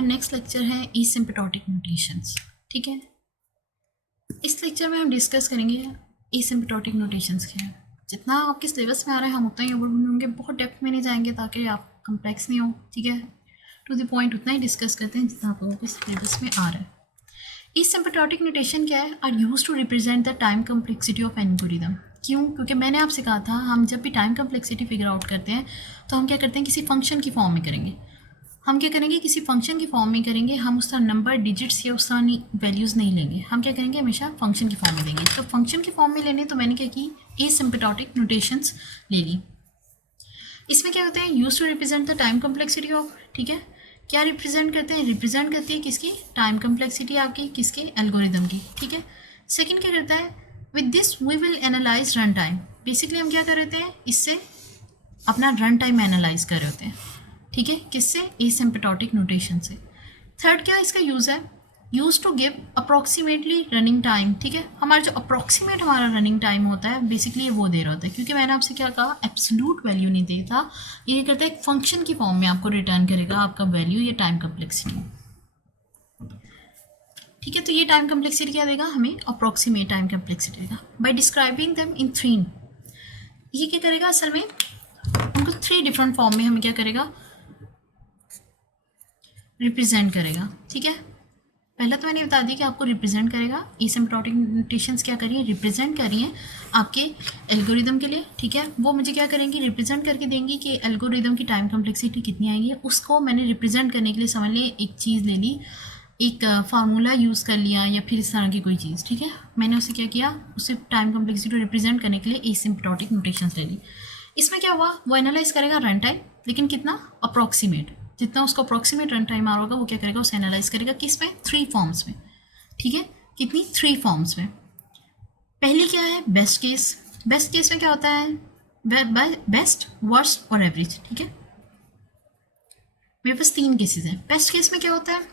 हमारा next lecture है asymptotic notations. ठीक है, इस लेक्चर में हम डिस्कस करेंगे एसिम्प्टोटिक नोटेशंस क्या है। जितना आपके सिलेबस में आ रहा है हम उतना ही अवॉइड होंगे, बहुत डेप्थ में नहीं जाएंगे ताकि आप कम्प्लेक्स नहीं हो। ठीक है, टू द पॉइंट उतना ही डिस्कस करते हैं जितना आप लोगों के सिलेबस में आ रहा है। एसिम्प्टोटिक नोटेशन क्या है? Are use to represent the time complexity of algorithm. क्यों? क्योंकि मैंने आपसे कहा था हम जब भी टाइम कम्प्लेक्सिटी फिगर आउट करते हैं तो हम क्या करते हैं, किसी फंक्शन की फॉर्म में करेंगे। हम क्या करेंगे, किसी फंक्शन की फॉर्म में करेंगे। हम उसका नंबर, डिजिट्स या उसका वैल्यूज़ नहीं लेंगे। हम क्या करेंगे, हमेशा फंक्शन की फॉर्म में देंगे। तो फंक्शन की फॉर्म में लेने तो मैंने क्या की, एसिम्प्टोटिक नोटेशंस ले ली। इसमें क्या होता है, use to represent the time complexity of. ठीक है, क्या रिप्रेजेंट करते हैं, रिप्रेजेंट करती है किसकी, टाइम कम्प्लेक्सिटी आपकी, किसके, एल्गोरिदम की। ठीक है, सेकंड क्या करता है, with this we will analyze run time. Basically हम क्या कर रहे हैं, इससे अपना रन टाइम एनालाइज कर रहे होते हैं। ठीक है, किससे, एसिम्प्टोटिक नोटेशन से। थर्ड क्या इसका यूज़ है, use to give approximately running time. ठीक है, हमारा जो अप्रॉक्सीमेट हमारा रनिंग टाइम होता है बेसिकली वो दे रहा होता है, क्योंकि मैंने आपसे क्या कहा, एब्सोल्यूट वैल्यू नहीं देता। ये करता है एक फंक्शन की फॉर्म में आपको रिटर्न करेगा आपका वैल्यू या टाइम कम्प्लेक्सिटी। ठीक है, तो ये टाइम कम्प्लेक्सिटी क्या देगा हमें, अप्रॉक्सीमेट टाइम कम्प्लेक्सिटी देगा by describing them in three. ये क्या करेगा, असल में उनको थ्री डिफरेंट फॉर्म में हमें क्या करेगा, रिप्रेजेंट करेगा। ठीक है, पहला तो मैंने बता दिया कि आपको रिप्रेजेंट करेगा। एसिम्प्टोटिक नोटेशंस क्या करिए, रिप्रेजेंट करिए आपके एल्गोरिदम के लिए। ठीक है, वो मुझे क्या करेंगी, रिप्रेजेंट करके देंगी कि एल्गोरिदम की टाइम कम्प्लेक्सिटी कितनी आएगी। उसको मैंने रिप्रेजेंट करने के लिए समझ लिए एक चीज़ ले ली, एक फार्मूला यूज़ कर लिया या फिर इस तरह की कोई चीज़। ठीक है, मैंने उसे क्या किया, उसे टाइम कम्प्लेक्सिटी रिप्रेजेंट करने के लिए एसिम्प्टोटिक नोटेशंस ले ली। इसमें क्या हुआ, वो एनालाइज करेगा रन टाइम, लेकिन कितना, अप्रॉक्सीमेट। जितना उसको अप्रॉक्सीमेट रन टाइम आ रहा होगा वो क्या करेगा, उसे एनालाइज करेगा किस में, थ्री फॉर्म्स में। ठीक है, कितनी, थ्री फॉर्म्स में। पहली क्या है, बेस्ट केस। बेस्ट केस में क्या होता है, बेस्ट, वर्स्ट और एवरेज। ठीक है, मेरे पास तीन केसेस हैं। बेस्ट केस में क्या होता है,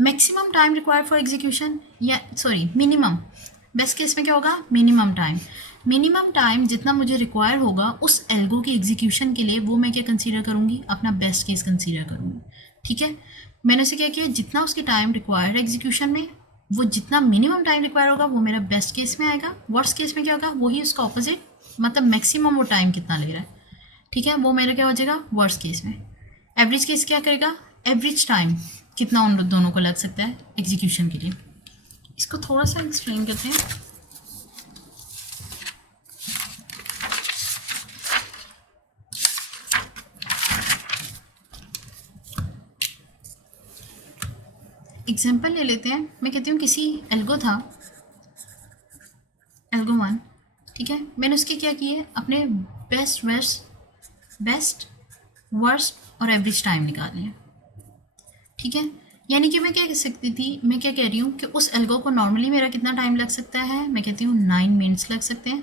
maximum time required for execution, या सॉरी मिनिमम। बेस्ट केस में क्या होगा, मिनिमम टाइम। मिनिमम टाइम जितना मुझे रिक्वायर होगा उस एल्गो की एग्जीक्यूशन के लिए, वो मैं क्या कंसीडर करूँगी, अपना बेस्ट केस कंसीडर करूँगी। ठीक है, मैंने उसे क्या किया, जितना उसकी टाइम रिक्वायर्ड एग्जीक्यूशन में, वो जितना मिनिमम टाइम रिक्वायर होगा वो मेरा बेस्ट केस में आएगा। वर्स्ट केस में क्या होगा, वही उसका ऑपोजिट, मतलब मैक्सिमम वो टाइम कितना ले रहा है। ठीक है, वो मेरा क्या हो जाएगा, वर्स्ट केस में। एवरेज केस क्या करेगा, एवरेज टाइम कितना उन दोनों को लग सकता है एग्जीक्यूशन के लिए। इसको थोड़ा सा एक्सप्लेन करते हैं। एग्जाम्पल ले लेते हैं। मैं कहती हूँ किसी एल्गो था, एल्गो 1। ठीक है, मैंने उसके क्या किए, अपने बेस्ट वर्स्ट और एवरेज टाइम निकाल लिया। ठीक है, यानी कि मैं क्या कह सकती थी, मैं क्या कह रही हूँ कि उस एल्गो को नॉर्मली मेरा कितना टाइम लग सकता है, मैं कहती हूँ 9 मिनट्स लग सकते हैं।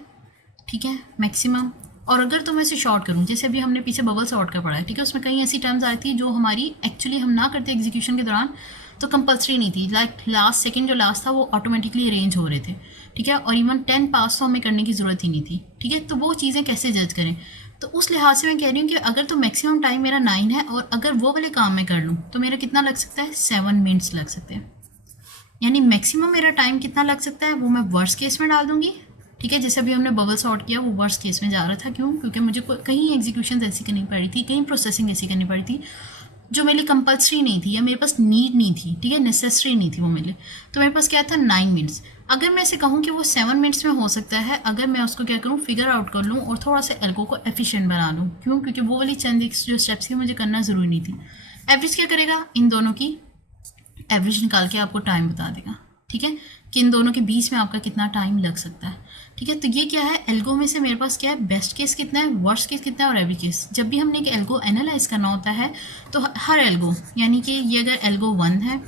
ठीक है, मैक्सिमम। और अगर तो मैं इसे शॉर्ट करूँ, जैसे अभी हमने पीछे बबल शॉर्ट का पढ़ा है। ठीक है, उसमें कई ऐसी टर्म्स आई थी जो हमारी एक्चुअली हम ना करते एग्जीक्यूशन के दौरान तो कंपल्सरी नहीं थी। लाइक लास्ट सेकंड जो लास्ट था वो ऑटोमेटिकली अरेंज हो रहे थे। ठीक है, और इवन 10 पास तो हमें करने की ज़रूरत ही नहीं थी। ठीक है, तो वो चीज़ें कैसे जज करें, तो उस लिहाज से मैं कह रही हूँ कि अगर तो मैक्सिमम टाइम मेरा 9 है और अगर वो वाले काम मैं कर लूँ तो मेरा कितना लग सकता है, 7 मिनट्स लग सकते हैं। यानी मैक्सिमम मेरा टाइम कितना लग सकता है वो मैं वर्स्ट केस में डाल दूंगी। ठीक है, जैसे अभी हमने बबल सॉर्ट किया वो वर्स्ट केस में जा रहा था। क्यों? क्योंकि मुझे कहीं एग्जीक्यूशन ऐसी करनी पड़ी थी, कहीं प्रोसेसिंग ऐसी करनी पड़ी थी जो मेरे लिए कंपल्सरी नहीं थी या मेरे पास नीड नहीं थी। ठीक है, नेसेसरी नहीं थी वो मेरे लिए। तो मेरे पास क्या था, 9 मिनट्स। अगर मैं इसे कहूँ कि वो 7 मिनट्स में हो सकता है, अगर मैं उसको क्या करूँ, फिगर आउट कर लूँ और थोड़ा सा एल्गो को एफिशिएंट बना लूँ। क्यों? क्योंकि वो वाली चंद जो स्टेप्स थी मुझे करना ज़रूरी नहीं थी। एवरेज क्या करेगा, इन दोनों की एवरेज निकाल के आपको टाइम बता देगा। ठीक है, कि इन दोनों के बीच में आपका कितना टाइम लग सकता है। ठीक है, तो ये क्या है, एल्गो में से मेरे पास क्या है, बेस्ट केस कितना है, वर्स्ट केस कितना है और एवरेज केस। जब भी हमने एक एल्गो एनालाइज करना होता है तो हर एल्गो, यानी कि ये अगर एल्गो 1 है,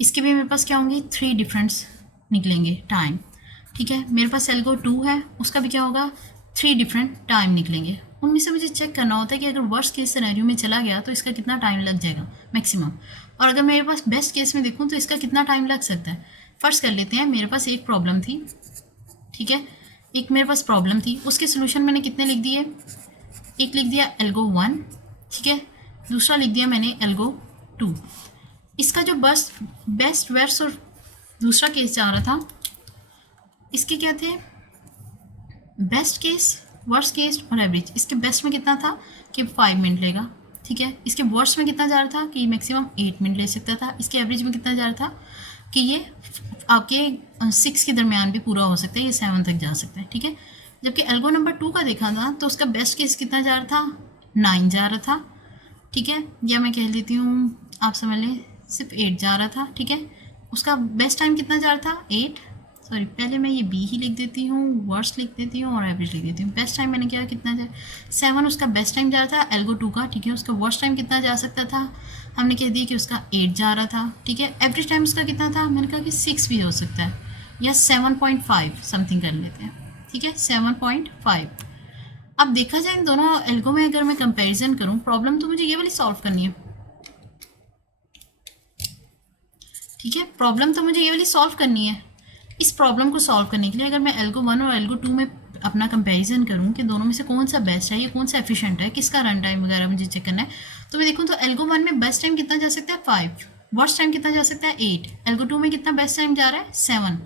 इसके भी मेरे पास क्या होंगे, 3 डिफरेंट्स निकलेंगे टाइम। ठीक है, मेरे पास एल्गो 2 है, उसका भी क्या होगा, 3 डिफरेंट टाइम निकलेंगे। उनमें से मुझे चेक करना होता है कि अगर वर्स्ट केस सिनेरियो में चला गया तो इसका कितना टाइम लग जाएगा मैक्सिमम, और अगर मेरे पास बेस्ट केस में देखूँ तो इसका कितना टाइम लग सकता है। फर्स्ट कर लेते हैं, मेरे पास एक प्रॉब्लम थी। ठीक है, एक मेरे पास प्रॉब्लम थी, उसके सोल्यूशन मैंने कितने लिख दिए, एक लिख दिया एल्गो 1। ठीक है, दूसरा लिख दिया मैंने एल्गो 2। इसका जो बेस्ट वर्स्ट और दूसरा केस जा रहा था, इसके क्या थे, बेस्ट केस, वर्स्ट केस और एवरेज। इसके बेस्ट में कितना था कि 5 मिनट लेगा, ठीक है। इसके वर्स्ट में कितना जा रहा था कि मैक्सिमम 8 मिनट ले सकता था। इसके एवरेज में कितना जा रहा था कि ये आपके 6 के दरमियान भी पूरा हो सकता है, ये 7 तक जा सकता है, ठीक है। जबकि एल्गो नंबर 2 का देखा था तो उसका बेस्ट केस कितना जा रहा था, 9 जा रहा था, ठीक है। या मैं कह देती हूँ, आप समझ लें सिर्फ 8 जा रहा था, ठीक है। उसका बेस्ट टाइम कितना जा रहा था, 8, सॉरी पहले मैं ये बी ही लिख देती हूँ, वर्स्ट लिख देती हूँ और एवरेज लिख देती हूँ। बेस्ट टाइम मैंने क्या कितना जा 7 उसका बेस्ट टाइम जा रहा था एल्गो 2 का, ठीक है। उसका वर्स्ट टाइम कितना जा सकता था, हमने कह दिया कि उसका 8 जा रहा था, ठीक है। एवरेज टाइम उसका कितना था, मैंने कहा कि 6 भी हो सकता है या 7.5 समथिंग कर लेते हैं, ठीक है, 7.5। अब देखा जाए इन दोनों एल्गो में अगर मैं कंपेरिजन करूँ, प्रॉब्लम तो मुझे ये वाली सॉल्व करनी है, ठीक है। प्रॉब्लम तो मुझे ये वाली सॉल्व करनी है। इस प्रॉब्लम को सॉल्व करने के लिए अगर मैं एल्गो 1 और एल्गो 2 में अपना कंपैरिजन करूं कि दोनों में से कौन सा बेस्ट है, ये कौन सा एफिशिएंट है, किसका रन टाइम वगैरह मुझे चेक करना है, तो मैं देखूं तो एल्गो 1 में बेस्ट टाइम कितना जा सकता है 5, वर्स्ट टाइम कितना जा सकता है 8, एल्गो 2 में कितना बेस्ट टाइम जा रहा है 7,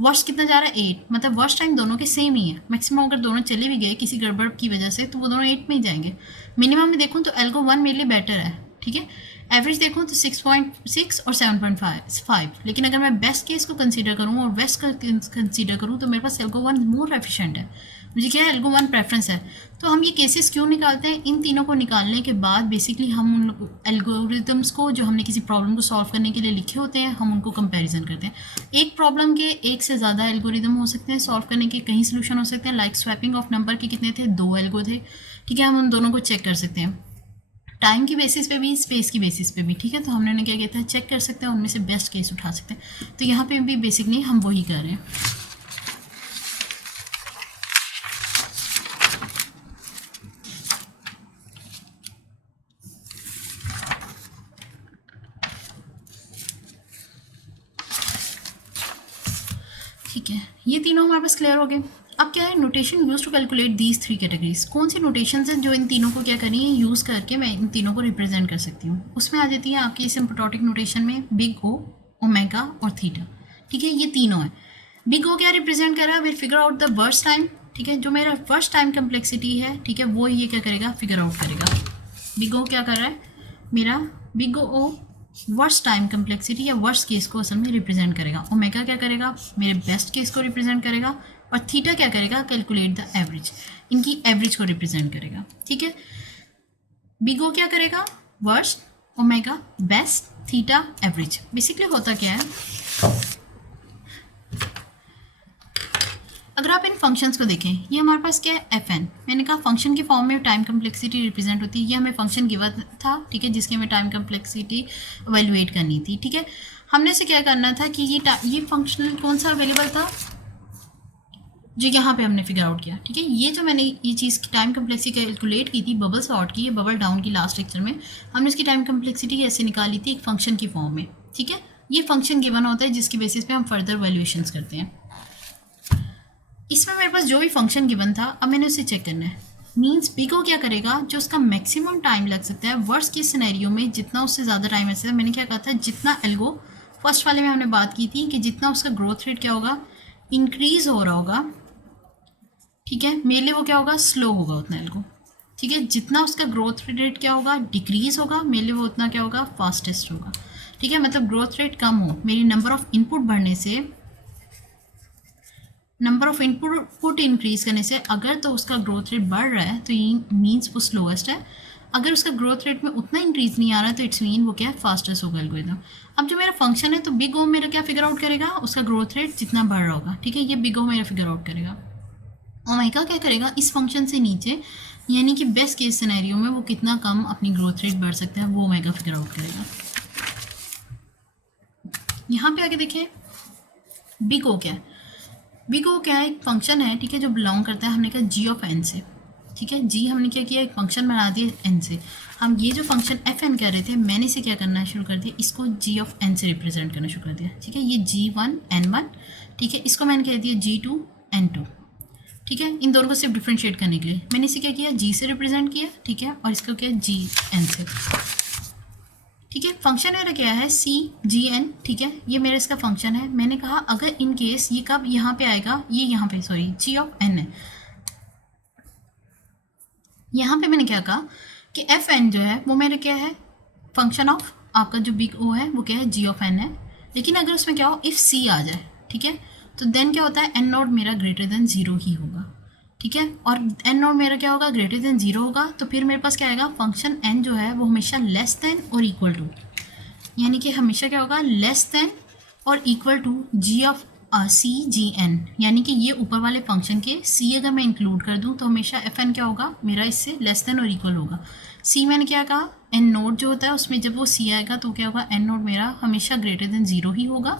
वर्स्ट कितना जा रहा है 8। मतलब वर्स्ट टाइम दोनों के सेम ही है। मैक्सिमम अगर दोनों चले भी गए किसी गड़बड़ की वजह से तो वो दोनों 8 में ही जाएंगे। मिनिमम में देखूँ तो एल्गो 1 मेरे लिए बेटर है, ठीक है। एवरेज देखूँ तो 6.6 और 7.5, लेकिन अगर मैं बेस्ट केस को कंसीडर करूँ और वेस्ट का कंसीडर करूँ तो मेरे पास एल्गो 1 मोर एफिशिएंट है। मुझे क्या है, एल्गो 1 प्रेफरेंस है। तो हम ये केसेस क्यों निकालते हैं, इन तीनों को निकालने के बाद बेसिकली हम उन एल्गोरिदम्स को जो हमने किसी प्रॉब्लम को सॉल्व करने के लिए लिखे होते हैं, हम उनको कंपैरिजन करते हैं। एक प्रॉब्लम के एक से ज़्यादा एल्गोरिदम हो सकते हैं सॉल्व करने के, कई सोल्यूशन हो सकते हैं। लाइक स्वैपिंग ऑफ नंबर के कितने थे, 2 एल्गो थे, ठीक है। हम उन दोनों को चेक कर सकते हैं टाइम की बेसिस पे भी, स्पेस की बेसिस पे भी, ठीक है। तो हमने उन्हें क्या कहता है, चेक कर सकते हैं, उनमें से बेस्ट केस उठा सकते हैं। तो यहाँ पे भी बेसिकली हम वही कर रहे हैं। ठीक है, ये तीनों हमारे पास क्लियर हो गए। अब क्या है, notation use to calculate these 3 categories. कौन सी नोटेशन हैं जो इन तीनों को क्या करनी है, यूज़ करके मैं इन तीनों को रिप्रेजेंट कर सकती हूँ। उसमें आ जाती है आपकी सिम्प्टोटिक नोटेशन में बिग ओ, ओमेगा और थीटा, ठीक है। ये तीनों है। बिग ओ क्या रिप्रेजेंट कर रहा है, will figure out the worst time, ठीक है। जो मेरा फर्स्ट टाइम कम्प्लेक्सिटी है, ठीक है, वो ये क्या करेगा, फिगर आउट करेगा। बिग ओ क्या कर रहा है, मेरा big O worst time complexity या वर्स्ट केस को असल में रिप्रेजेंट करेगा। ओमेगा क्या करेगा, मेरे बेस्ट केस को रिप्रेजेंट करेगा। और थीटा क्या करेगा, कैलकुलेट द एवरेज, इनकी एवरेज को रिप्रेजेंट करेगा, ठीक है। बिग ओ क्या करेगा, worst, omega, best, theta, average. Basically होता क्या है, अगर आप इन फंक्शंस को देखें, ये हमारे पास क्या है, एफ एन। मैंने कहा फंक्शन के फॉर्म में टाइम कम्प्लेक्सिटी रिप्रेजेंट होती है। ये हमें फंक्शन गिवा था, ठीक है, जिसकी हमें टाइम कम्प्लेक्सिटी एवेलुएट करनी थी, ठीक है। हमने से क्या करना था कि ये फंक्शनल कौन सा अवेलेबल था, जो यहाँ पे हमने फिगर आउट किया, ठीक है। ये जो मैंने ये चीज़ टाइम कम्प्लेक्सिटी कैलकुलेट की थी, बबल सॉर्ट की, बबल डाउन की, लास्ट लेक्चर में हमने इसकी टाइम कम्प्लेक्सिटी ऐसे निकाली थी एक फंक्शन की फॉर्म में, ठीक है। ये फंक्शन गिवन होता है जिसकी बेसिस पे हम फर्दर वैल्यूएशंस करते हैं। इसमें मेरे पास जो भी फंक्शन गिवन था, अब मैंने उसे चेक करना है। मीन्स बिग ओ क्या करेगा, जो उसका मैक्सिमम टाइम लग सकता है वर्स्ट के सिनेरियो में, जितना उससे ज़्यादा टाइम लग सकता है। मैंने क्या कहा था, जितना एल्गो फर्स्ट वाले में हमने बात की थी कि जितना उसका ग्रोथ रेट क्या होगा, इंक्रीज हो रहा होगा, ठीक है, मेरे लिए वो क्या होगा, स्लो होगा उतना एल्गो, ठीक है। जितना उसका ग्रोथ रेट क्या होगा, डिक्रीज होगा, मेरे लिए वो उतना क्या होगा, फास्टेस्ट होगा, ठीक है। मतलब ग्रोथ रेट कम हो, मेरी नंबर ऑफ इनपुट बढ़ने से, नंबर ऑफ इनपुट इंक्रीज करने से अगर तो उसका ग्रोथ रेट बढ़ रहा है तो ये मीन्स वो स्लोएस्ट है। अगर उसका ग्रोथ रेट में उतना इंक्रीज नहीं आ रहा है तो इट्स मीन वो क्या है, फास्टेस्ट होगा एल्गोरिथम। अब जो मेरा फंक्शन है, तो बिग ओ मेरा क्या फिगर आउट करेगा, उसका ग्रोथ रेट जितना बढ़ रहा होगा, ठीक है। ये बिग ओ मेरा फिगर आउट करेगा। ओमेगा क्या करेगा, इस फंक्शन से नीचे, यानी कि बेस्ट केस सिनेरियो में वो कितना कम अपनी ग्रोथ रेट बढ़ सकता है, वो ओमेगा फिगर आउट करेगा। यहाँ पे आगे देखिए, बिग ओ क्या है, बिग ओ क्या है, एक फंक्शन है, ठीक है, जो बिलोंग करता है, हमने कहा जी ऑफ एन से, ठीक है। जी हमने क्या किया, एक फंक्शन बना दिया एन से। हम ये जो फंक्शन एफ एन कह रहे थे, मैंने इसे क्या करना शुरू कर दिया, इसको जी ऑफ एन से रिप्रेजेंट करना शुरू कर दिया, ठीक है। ये G1 N1, ठीक है, इसको मैंने कह दिया G2 N2, ठीक है। इन दोनों को सिर्फ डिफ्रेंशिएट करने के लिए मैंने इसे क्या किया, जी से रिप्रेजेंट किया, ठीक है, और इसको क्या, जी एन से, ठीक है। फंक्शन मेरा क्या है, CGN, ठीक है, ये मेरा इसका फंक्शन है। मैंने कहा अगर इन केस ये कब यहाँ पे आएगा, ये यहाँ पे सॉरी G(n) है। यहाँ पे मैंने क्या कहा कि Fn जो है वो मेरा क्या है, फंक्शन ऑफ आपका जो बिग O है वो क्या है, G(n) है। लेकिन अगर उसमें क्या हो, इफ़ C आ जाए, ठीक है, तो देन क्या होता है, n नॉट मेरा ग्रेटर देन 0 ही होगा, ठीक है। और n नॉट मेरा क्या होगा, ग्रेटर देन 0 होगा, तो फिर मेरे पास क्या आएगा, फंक्शन n जो है वो हमेशा लेस देन और इक्वल टू, यानी कि हमेशा क्या होगा, लेस देन और इक्वल टू CGN, यानी कि ये ऊपर वाले फंक्शन के C अगर मैं इंक्लूड कर दूं तो हमेशा Fn क्या होगा मेरा, इससे लेस देन और इक्वल होगा। C मैंने क्या कहा, n नोट जो होता है उसमें जब वो C आएगा तो क्या होगा, n नोट मेरा हमेशा ग्रेटर देन 0 ही होगा,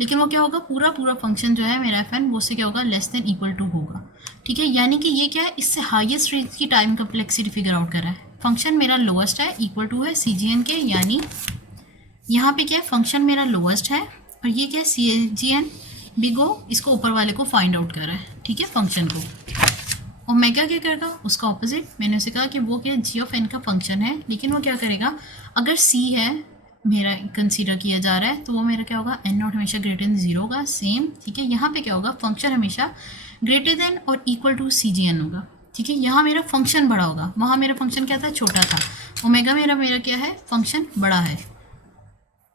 लेकिन वो क्या होगा, पूरा फंक्शन जो है मेरा Fn वो उससे क्या होगा, लेस देन इक्वल टू होगा, ठीक है। यानी कि ये क्या है, इससे हाईएस्ट रेंज की टाइम कम्प्लेक्सिटी फिगर आउट कर रहा है। फंक्शन मेरा लोएस्ट है, इक्वल टू है CGN के, यानी यहाँ पे क्या है, फंक्शन मेरा लोएस्ट है और ये क्या है, CGN बिग O इसको ऊपर वाले को फाइंड आउट कर रहा है, ठीक है, फंक्शन को। ओमेगा क्या करेगा, उसका ऑपोजिट। मैंने उसे कहा कि वो क्या G(n) का फंक्शन है, लेकिन वो क्या करेगा, अगर C है मेरा कंसीडर किया जा रहा है तो वो मेरा क्या होगा, n नॉट हमेशा ग्रेटर देन 0 होगा, सेम, ठीक है। यहाँ पे क्या होगा, फंक्शन हमेशा ग्रेटर देन और इक्वल टू CGN होगा, ठीक है। यहाँ मेरा फंक्शन बड़ा होगा, वहाँ मेरा फंक्शन क्या था, छोटा था। ओमेगा मेरा क्या है, फंक्शन बड़ा है।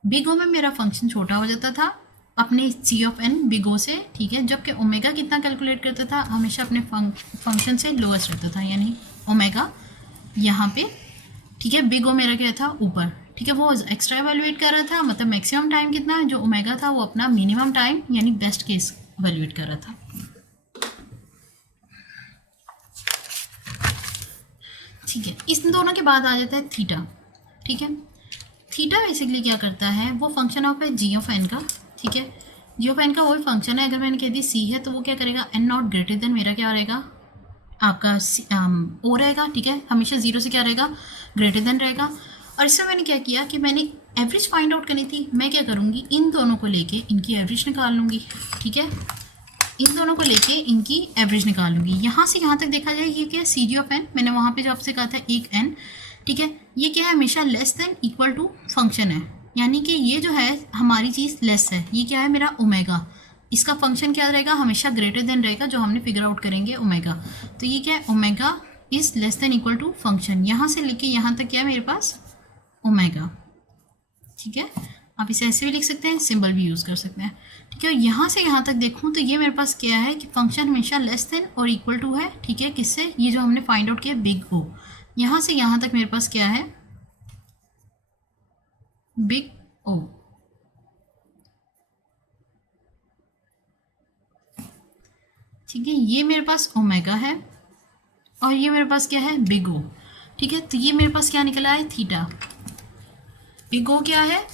बिग O में मेरा फंक्शन छोटा हो जाता था अपने C(n) बिग O से, ठीक है, जबकि ओमेगा कितना कैलकुलेट करता था, हमेशा अपने फंक्शन से लोएस्ट रहता था, यानी ओमेगा यहाँ पे, ठीक है। बिग O मेरा क्या था, ऊपर, ठीक है, वो एक्स्ट्रा एवेलुएट कर रहा था, मतलब मैक्सिमम टाइम कितना, जो ओमेगा था वो अपना मिनिमम टाइम यानी बेस्ट केस एवेलुएट कर रहा था, ठीक है। इस दोनों के बाद आ जाता है थीटा, ठीक है। थीटा बेसिकली क्या करता है, वो फंक्शन ऑफ है G(n) का, ठीक है। G(n) का वही फंक्शन है। अगर मैंने कह दी C है तो वो क्या करेगा, n नॉट ग्रेटर देन मेरा क्या रहेगा, आपका O रहेगा, ठीक है, हमेशा 0 से क्या रहेगा, ग्रेटर देन रहेगा। और इसमें मैंने क्या किया कि मैंने एवरेज फाइंड आउट करनी थी, मैं क्या करूँगी, इन दोनों को लेके इनकी एवरेज निकाल लूँगी, ठीक है, इन दोनों को लेके इनकी एवरेज निकाल लूँगी। यहाँ से यहाँ तक देखा जाए ये क्या है, CG(n), मैंने वहाँ पे जो आपसे कहा था एक n, ठीक है, ये क्या है, हमेशा less than equal to function है, यानी कि ये जो है हमारी चीज़ लेस है, ये क्या है मेरा ओमेगा, इसका फंक्शन क्या रहेगा, हमेशा ग्रेटर देन रहेगा, जो हमने फिगर आउट करेंगे ओमेगा। तो ये क्या है, omega is less than equal to function, यहाँ से लेके यहाँ तक क्या है मेरे पास ओमेगा, ठीक है। आप इसे ऐसे भी लिख सकते हैं, सिंबल भी यूज़ कर सकते हैं, ठीक है। यहाँ से यहाँ तक देखूँ तो ये मेरे पास क्या है कि फंक्शन हमेशा लेस देन और इक्वल टू है, ठीक है, किससे, ये जो हमने फाइंड आउट किया बिग O। यहाँ से यहाँ तक मेरे पास क्या है, बिग O, ठीक है, ये मेरे पास ओमेगा है और ये मेरे पास क्या है, बिग O, ठीक है। तो ये मेरे पास क्या निकला है, थीटा। बिग O क्या है,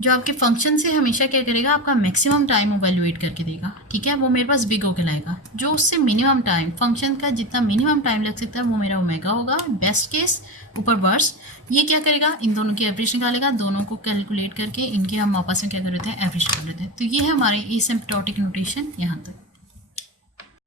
जो आपके फंक्शन से हमेशा क्या करेगा, आपका मैक्सिमम टाइम इवैल्यूएट करके देगा, ठीक है, वो मेरे पास बिग O कहलाएगा। जो उससे मिनिमम टाइम, फंक्शन का जितना मिनिमम टाइम लग सकता है वो मेरा ओमेगा होगा, बेस्ट केस ऊपर वर्स्ट। ये क्या करेगा, इन दोनों की एवरेज निकालेगा, दोनों को कैलकुलेट करके इनके हम आपस में क्या कर लेते हैं, एवरेज कर लेते हैं। तो ये है हमारे एसिम्प्टोटिक नोटेशन यहाँ तक।